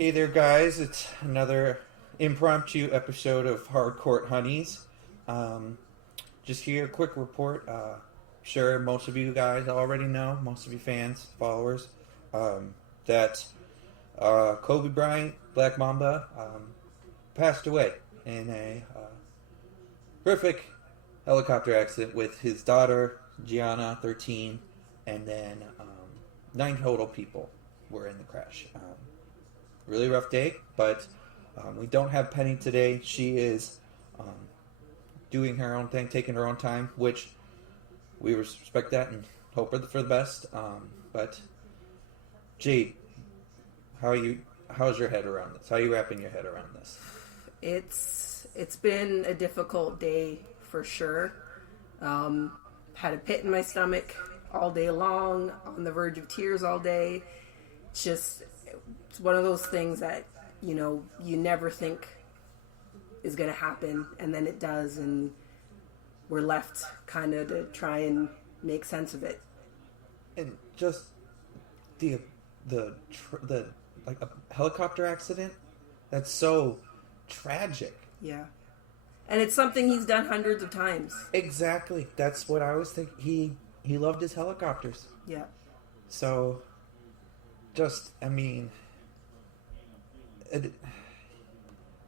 Hey there, guys. It's another impromptu episode of Hardcourt Honeys. Um, just here, a quick report. Sure, most of you guys already know, most of you fans, followers, that Kobe Bryant, Black Mamba, passed away in a horrific helicopter accident with his daughter, Gianna, 13, and then 9 total people were in the crash. Really rough day, but we don't have Penny today. She is doing her own thing, taking her own time, which we respect that and hope for the best. But Jade, how's your head around this? How are you wrapping your head around this? It's been a difficult day for sure. Had a pit in my stomach all day long, on the verge of tears all day. It's one of those things that, you never think is going to happen, and then it does, and we're left kind of to try and make sense of it. And just the like a helicopter accident, that's so tragic. Yeah. And it's something he's done hundreds of times. Exactly. That's what I was thinking. He loved his helicopters. Yeah. So,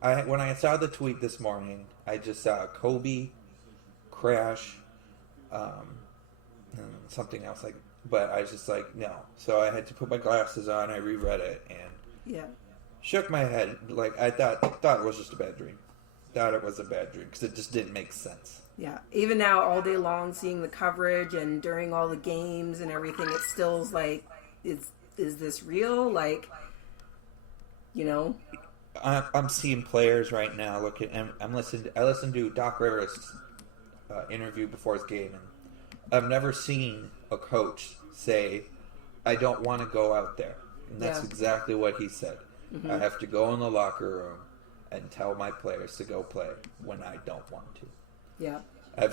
when I saw the tweet this morning, I just saw Kobe crash, and something else but I was just like, no. So I had to put my glasses on. I reread it and shook my head. Like I thought it was just a bad dream. Thought it was a bad dream because it just didn't make sense. Yeah. Even now, all day long, seeing the coverage and during all the games and everything, it still's like, is this real? Like, I'm seeing players right now. I listened to Doc Rivers' interview before his game, and I've never seen a coach say, "I don't want to go out there," and that's exactly what he said. Mm-hmm. I have to go in the locker room and tell my players to go play when I don't want to. Yeah, I've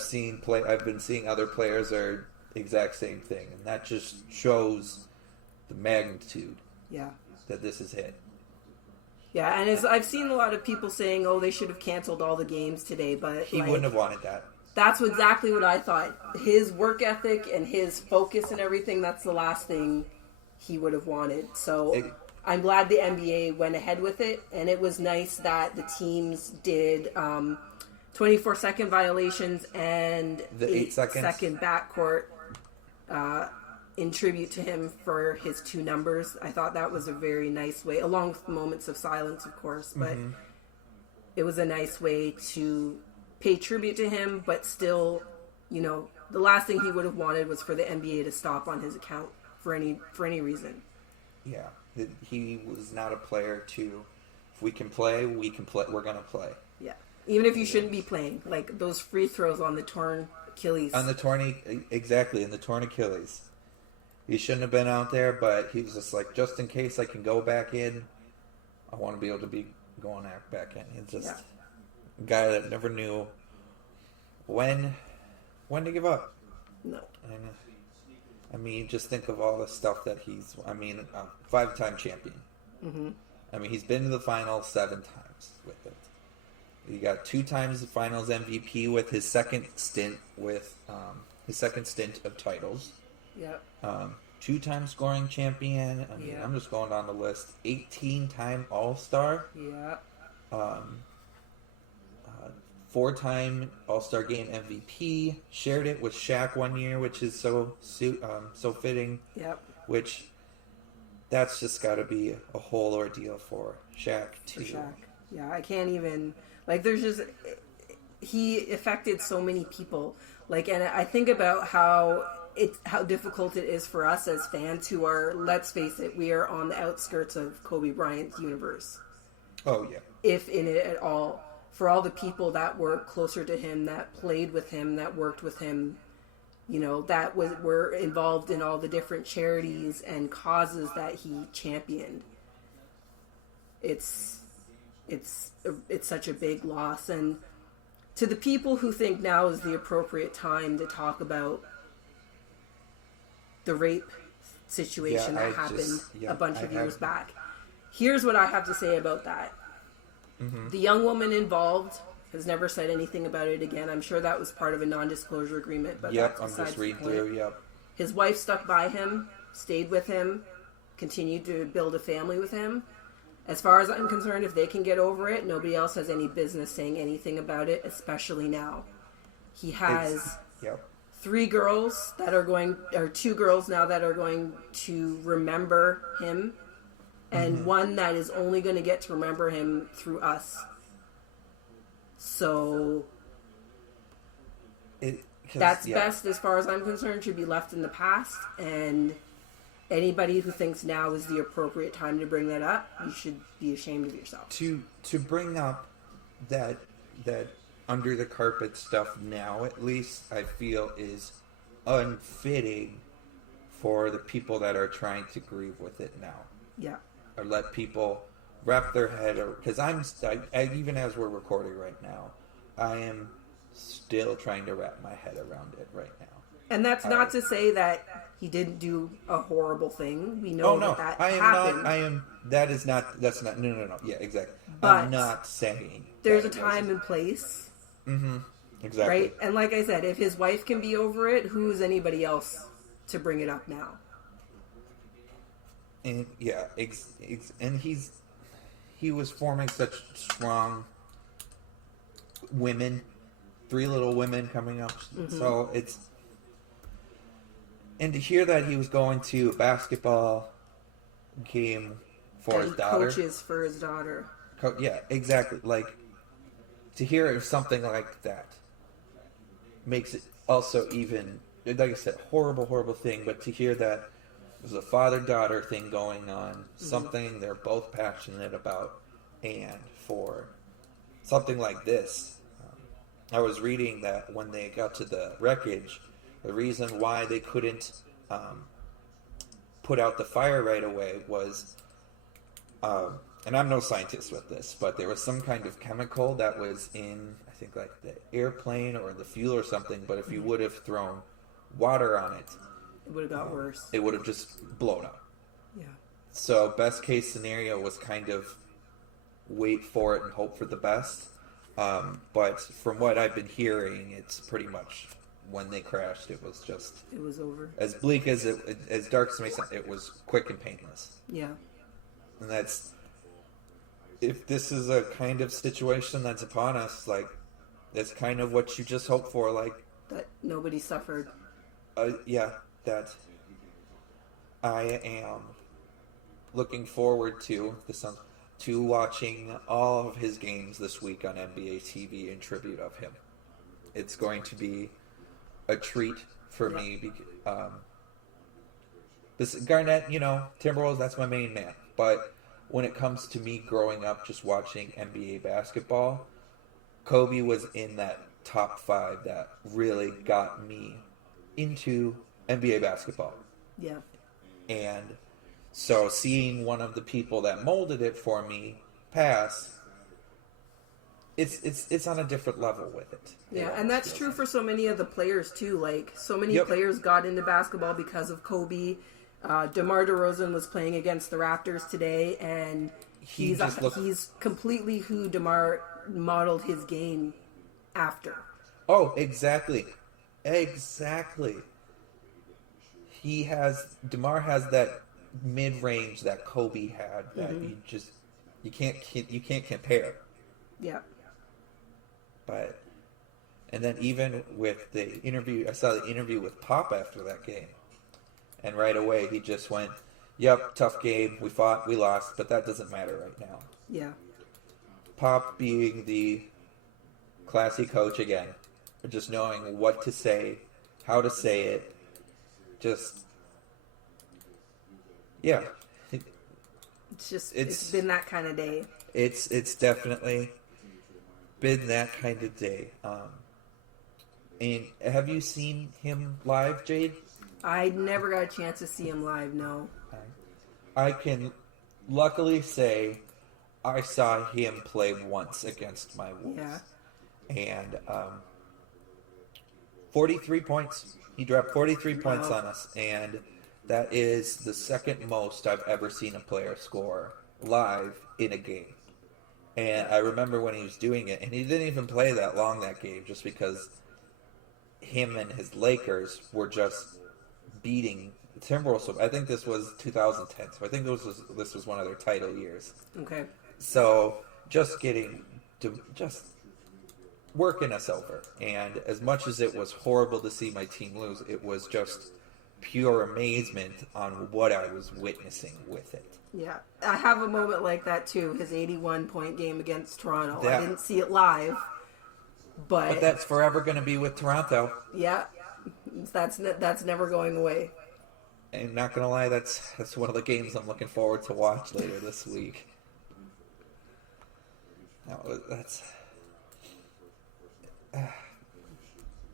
been seeing other players are exact same thing, and that just shows the magnitude. Yeah, that this has hit. Yeah, and I've seen a lot of people saying, "Oh, they should have canceled all the games today," but he wouldn't have wanted that. That's exactly what I thought. His work ethic and his focus and everything—that's the last thing he would have wanted. So I'm glad the NBA went ahead with it, and it was nice that the teams did 24-second violations and the 8-second backcourt in tribute to him for his 2 numbers. I thought that was a very nice way, along with moments of silence, of course, but it was a nice way to pay tribute to him, but still, the last thing he would have wanted was for the NBA to stop on his account for any reason. Yeah, he was not a player to, if we can play, we're going to play. Yeah, even if you shouldn't be playing, like those free throws on the torn Achilles. In the torn Achilles. He shouldn't have been out there, but he was just like, just in case I can go back in, I want to be able to be going back in. He's just a guy that never knew when to give up. No. And, just think of all the stuff that he's, 5-time champion. Mm-hmm. He's been to the finals 7 times with it. He got 2 times the finals MVP with his second stint of titles. Yep. 2-time scoring champion. I'm just going down the list. 18-time All-Star. Yeah. 4-time All-Star Game MVP. Shared it with Shaq one year, which is so fitting. Yep. Which that's just got to be a whole ordeal for Shaq too. For Shaq. Yeah, I can't even he affected so many people. And I think about how difficult it is for us as fans who are, let's face it, we are on the outskirts of Kobe Bryant's universe. Oh, yeah. If in it at all. For all the people that were closer to him, that played with him, that worked with him, that were involved in all the different charities and causes that he championed. It's such a big loss. And to the people who think now is the appropriate time to talk about the rape situation that happened a bunch of years back. Here's what I have to say about that. The young woman involved has never said anything about it again. I'm sure that was part of a non-disclosure agreement, but that's I'm besides just reading the point. through. Yep. His wife stuck by him, stayed with him, continued to build a family with him. As far as I'm concerned, if they can get over it, nobody else has any business saying anything about it, especially now. He has Yep. 3 girls that are going, or 2 girls now that are going to remember him, and one that is only going to get to remember him through us. So that's best as far as I'm concerned, should be left in the past, and anybody who thinks now is the appropriate time to bring that up, you should be ashamed of yourself. To bring up that under the carpet stuff now, at least, I feel is unfitting for the people that are trying to grieve with it now. Yeah. Or let people wrap their head, because I even as we're recording right now, I am still trying to wrap my head around it right now. And that's not to say that he didn't do a horrible thing. We know that happened. That's not, no. Yeah, exactly. But I'm not saying. There's a time and place. Mm-hmm. Exactly. Right? And like I said, if his wife can be over it, who's anybody else to bring it up now? And yeah, and he was forming such strong women, 3 little women coming up. So and to hear that he was going to a basketball game for his daughter. Coaches for his daughter. Yeah, exactly. Like, to hear something like that makes it also even, like I said, horrible thing. But to hear that there's a father-daughter thing going on, something they're both passionate about, and for something like this, I was reading that when they got to the wreckage, the reason why they couldn't put out the fire right away was, and I'm no scientist with this, but there was some kind of chemical that was in, I think, like the airplane or the fuel or something, but if you would have thrown water on it, it would have got worse. It would have just blown up. Yeah. So best case scenario was kind of wait for it and hope for the best. But from what I've been hearing, it's pretty much when they crashed, it was over. As bleak as as dark as it may sound, it was quick and painless. Yeah. And that's, if this is a kind of situation that's upon us, like, that's kind of what you just hope for, like, that nobody suffered. Yeah, that I am looking forward to watching all of his games this week on NBA TV in tribute of him. It's going to be a treat for me. This Garnett, Timberwolves, that's my main man. But when it comes to me growing up just watching NBA basketball, Kobe was in that top 5 that really got me into NBA basketball. Yeah. And so seeing one of the people that molded it for me pass, it's on a different level with it. Yeah, and that's true for so many of the players too. Like, so many players got into basketball because of Kobe. DeMar DeRozan was playing against the Raptors today, and he's completely who DeMar modeled his game after. Oh, exactly. DeMar has that mid-range that Kobe had that you can't compare. Yeah. But, and then even with the interview, I saw the interview with Pop after that game, and right away he just went, "Yep, tough game. We fought, we lost, but that doesn't matter right now." Yeah. Pop being the classy coach again, just knowing what to say, how to say it, just, yeah. It's been that kind of day. It's definitely been that kind of day. And have you seen him live, Jade? I never got a chance to see him live, no. I can luckily say I saw him play once against my Wolves. Yeah. And 43 points. He dropped 43 points on us, and that is the second most I've ever seen a player score live in a game. And I remember when he was doing it, and he didn't even play that long that game, just because him and his Lakers were just beating the Timberwolves. So I think this was 2010. So I think this was one of their title years. Okay. So just getting to just working us over, and as much as it was horrible to see my team lose, it was just pure amazement on what I was witnessing with it. Yeah, I have a moment like that too. His 81-point game against Toronto. I didn't see it live, but that's forever going to be with Toronto. Yeah, that's never going away. I'm not going to lie, that's one of the games I'm looking forward to watch later this week. That's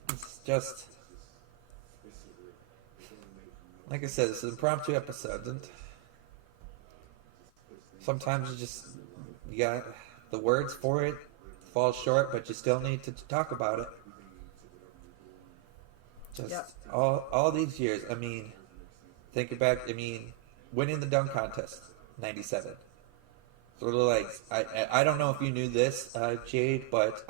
it's just like I said, it's an impromptu episode, and sometimes you got the words for it fall short, but you still need to talk about it. All these years. I mean, think back. I mean, winning the dunk contest, 97. Sort of like I don't know if you knew this, Jade, but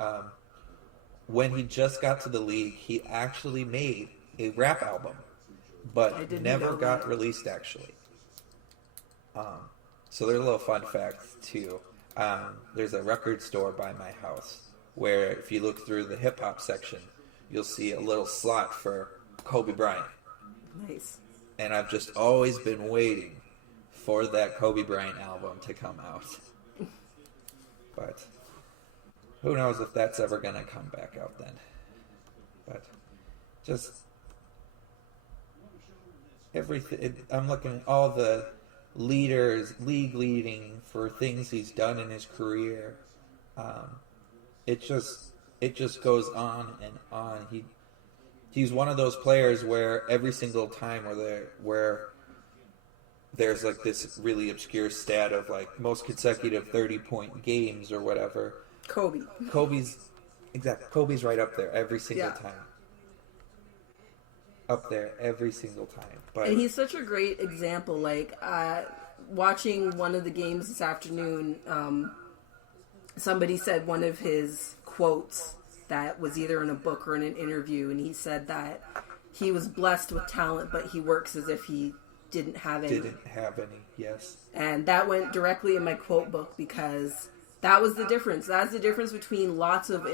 when he just got to the league, he actually made a rap album, but never got released actually. So there's a little fun fact too. There's a record store by my house where if you look through the hip hop section, you'll see a little slot for Kobe Bryant. Nice. And I've just always been waiting for that Kobe Bryant album to come out. But who knows if that's ever going to come back out then. But just everything. I'm looking at all the league leading for things he's done in his career. It just goes on and on. He's one of those players where every single time where there's like this really obscure stat of like most consecutive 30-point games or whatever. Kobe's right up there every single time. Up there every single time. But and he's such a great example. Like watching one of the games this afternoon, somebody said one of his quotes that was either in a book or in an interview, and he said that he was blessed with talent, but he works as if he didn't have any. Yes. And that went directly in my quote book because that was the difference. That's the difference between lots of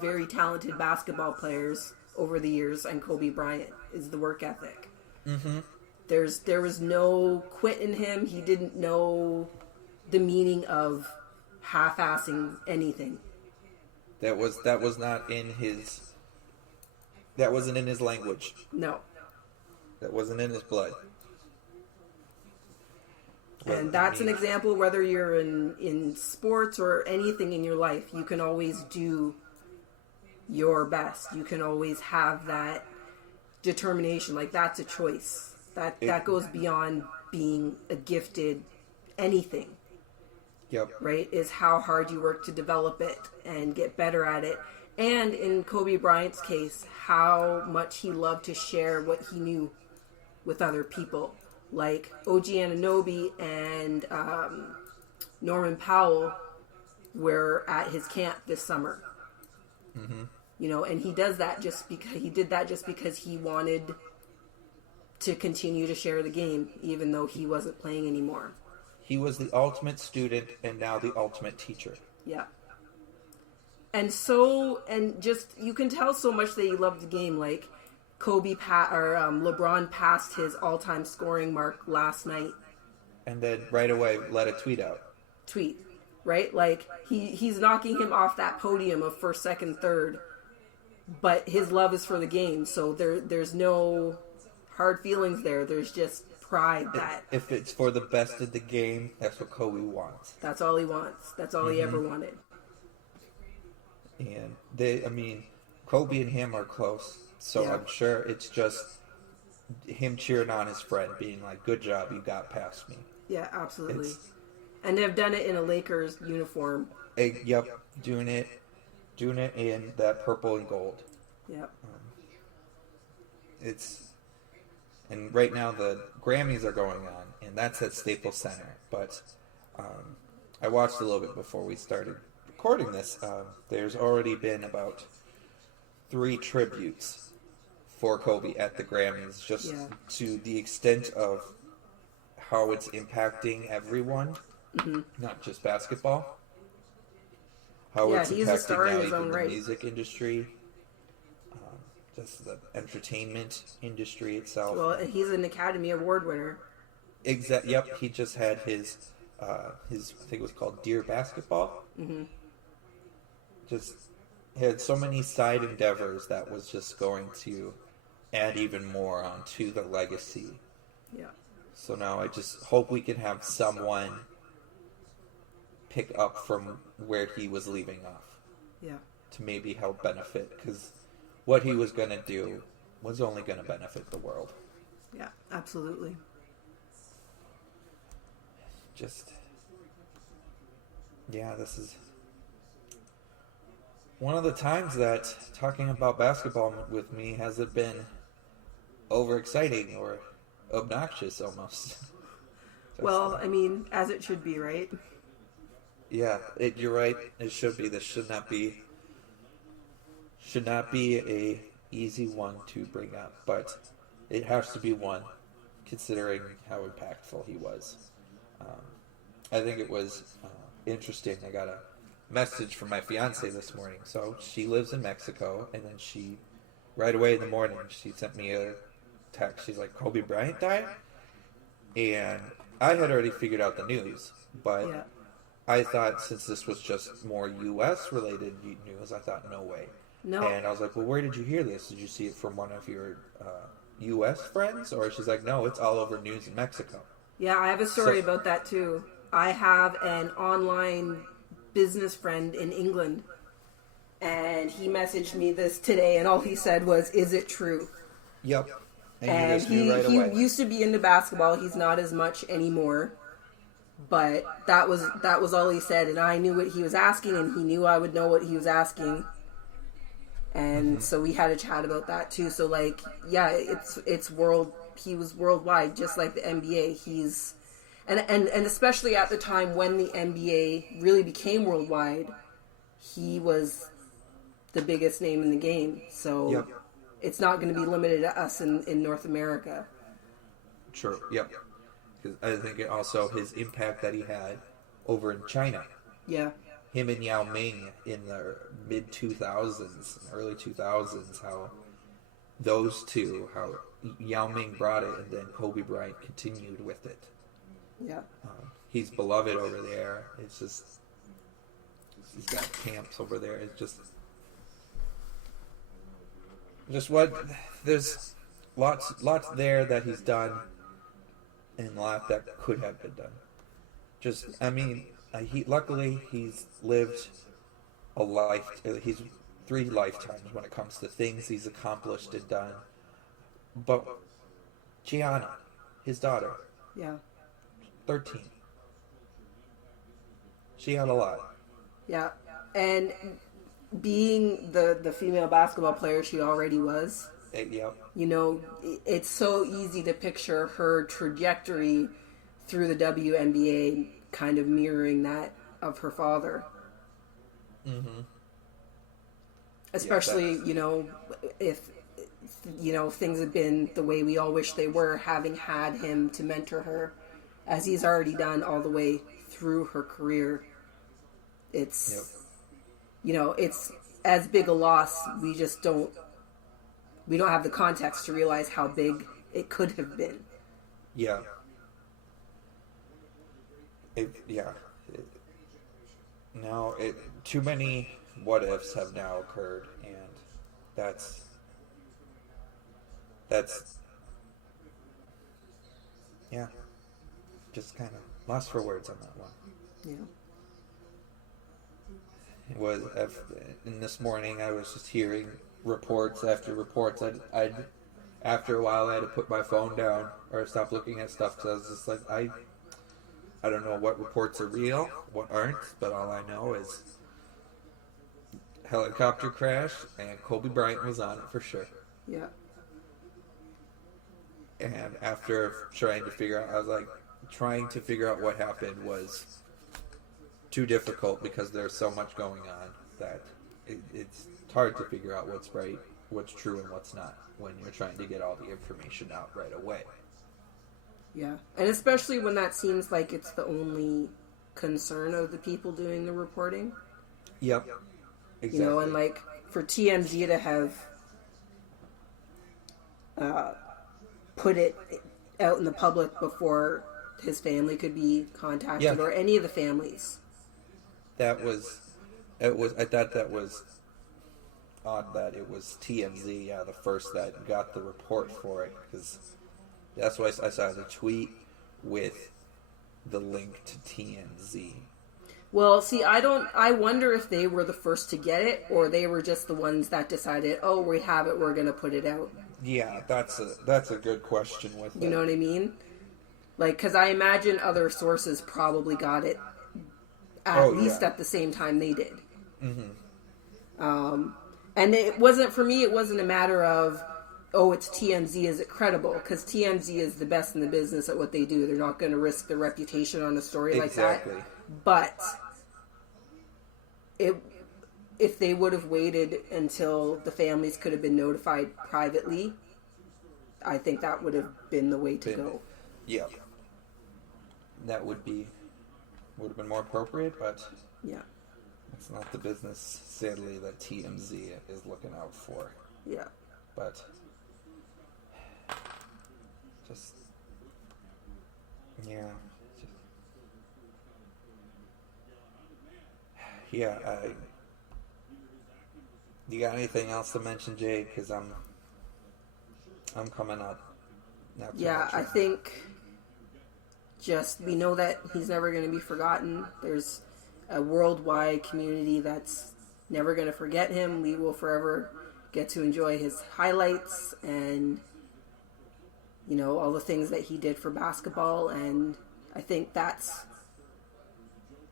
very talented basketball players over the years and Kobe Bryant is the work ethic. Mm-hmm. There was no quit in him. He didn't know the meaning of half-assing anything. That was not in his. That wasn't in his language. No. That wasn't in his blood. And that's an example, whether you're in sports or anything in your life, you can always do your best. You can always have that determination. Like, that's a choice. That goes beyond being a gifted anything. Yep. Right? Is how hard you work to develop it and get better at it. And in Kobe Bryant's case, how much he loved to share what he knew with other people. Like OG Anunoby and Norman Powell were at his camp this summer. Mm-hmm. You know, and he did that just because he wanted to continue to share the game, even though he wasn't playing anymore. He was the ultimate student and now the ultimate teacher. Yeah. And just you can tell so much that he loved the game. Like LeBron passed his all-time scoring mark last night, and then right away let a tweet out. Right? Like he's knocking him off that podium of first, second, third, but his love is for the game. So there's no hard feelings there. There's just pride that if it's for the best of the game, that's what Kobe wants. That's all he wants. That's all he ever wanted. And Kobe and him are close, so yeah. I'm sure it's just him cheering on his friend, being like, "Good job, you got past me." Yeah, absolutely. And they've done it in a Lakers uniform. Yep, doing it in that purple and gold. Yep. And right now the Grammys are going on, and that's at Staples Center. But I watched a little bit before we started recording this. There's already been about 3 tributes for Kobe at the Grammys, just to the extent of how it's impacting everyone, not just basketball. How it's he's a impacting star in now his even own the right. music industry, just the entertainment industry itself. Well, he's an Academy Award winner. Yep, he just had his I think it was called Dear Basketball. Just had so many side endeavors that was just going to add even more onto the legacy. Yeah. So now I just hope we can have someone pick up from where he was leaving off. Yeah. To maybe help benefit, because what he was going to do was only going to benefit the world. Yeah, absolutely. Just, yeah, this is one of the times that talking about basketball with me hasn't been overexciting or obnoxious almost. Well, I mean, as it should be, right? Yeah, you're right. It should be. This should not be a easy one to bring up, but it has to be one, considering how impactful he was. I think it was interesting. I got a message from my fiance this morning. So she lives in Mexico, and then right away in the morning, she sent me a text. She's like, Kobe Bryant died? And I had already figured out the news, but I thought since this was just more U.S. related news, I thought, no way. No. And I was like, well, where did you hear this? Did you see it from one of your U.S. friends? Or she's like, no, it's all over news in Mexico. Yeah, I have a story about that too. I have an online business friend in England, and he messaged me this today, and all he said was, "Is it true?" Yep. And he used to be into basketball. He's not as much anymore, but that was all he said, and I knew what he was asking, and he knew I would know what he was asking, and so we had a chat about that too. So like, yeah, it's world. He was worldwide, just like the NBA. He's and especially at the time when the NBA really became worldwide, he was the biggest name in the game. So it's not going to be limited to us in North America. Sure. Yep. Because I think it also his impact that he had over in China. Yeah. Him and Yao Ming in the mid 2000s, early 2000s, how those two, how Yao Ming brought it, and then Kobe Bryant continued with it. Yeah. He's beloved over there. It's just he's got camps over there. It's just what there's lots there that he's done, and a lot that could have been done. Just luckily he's lived a life. He's 3 lifetimes when it comes to things he's accomplished and done. But Gianna, his daughter, 13. She had a lot. Yeah, and being the female basketball player she already was, you know, it's so easy to picture her trajectory through the WNBA kind of mirroring that of her father. Mm-hmm. Especially, you know, if, you know, things had been the way we all wish they were, having had him to mentor her, as he's already done all the way through her career. It's, you know, it's as big a loss. We don't have the context to realize how big it could have been. Yeah. Too many what ifs have now occurred, and that's just kind of lost for words on that one. Yeah. It was, and this morning I was just hearing reports after reports. After a while I had to put my phone down or stop looking at stuff, because I was just like, I don't know what reports are real, what aren't, but all I know is helicopter crash and Kobe Bryant was on it for sure. Yeah. And after trying to figure out what happened was too difficult because there's so much going on that it's hard to figure out what's right, what's true, and what's not when you're trying to get all the information out right away. Yeah, and especially when that seems like it's the only concern of the people doing the reporting. Yep. Exactly. You know, and like for TMZ to have put it out in the public before his family could be contacted, or any of the families. I thought that was odd that it was TMZ, the first that got the report for it, because that's why I saw the tweet with the link to TMZ. Well, see, I wonder if they were the first to get it, or they were just the ones that decided, oh, we have it, we're going to put it out. Yeah, that's a good question with it. You know what I mean? Like, because I imagine other sources probably got it at least at the same time they did. Mm-hmm. And it wasn't, for me, it wasn't a matter of, oh, it's TMZ, is it credible? Because TMZ is the best in the business at what they do. They're not going to risk their reputation on a story like that. But if they would have waited until the families could have been notified privately, I think that would have been the way to go. Yeah. That would have been more appropriate, but yeah, it's not the business, sadly, that TMZ is looking out for. Yeah. But just yeah. Yeah, you got anything else to mention, Jade? Because I'm coming up. Yeah, I think just we know that he's never going to be forgotten. There's a worldwide community that's never going to forget him. We will forever get to enjoy his highlights and, you know, all the things that he did for basketball. And I think that's,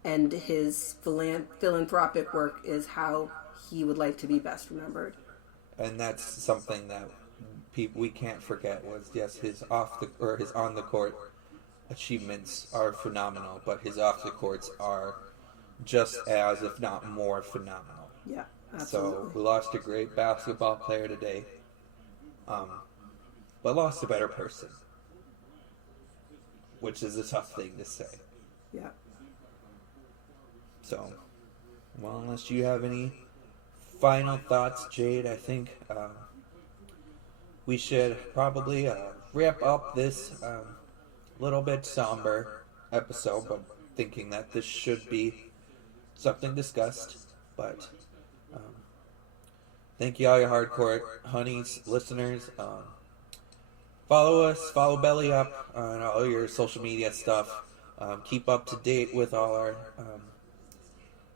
and his philanthropic work is how he would like to be best remembered. And that's something that we can't forget was, yes, his on the court achievements are phenomenal, but his off the courts are just as, if not more, phenomenal. Yeah, absolutely. So we lost a great basketball player today, but lost a better person, which is a tough thing to say. Yeah. So, well, unless you have any final thoughts, Jade, I think we should probably wrap up this little bit somber episode, but thinking that this should be something discussed. But thank you all your hardcore honeys listeners. Follow us, follow Belly Up on all your social media stuff. Keep up to date with all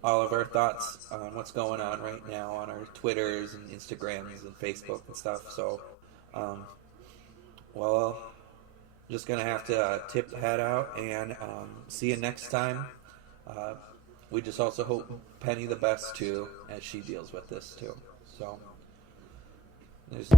of our thoughts on what's going on right now on our Twitters and Instagrams and Facebook and stuff. So, well, just gonna have to tip the hat out and see you next time. We just also hope Penny the best too, as she deals with this too. So, there's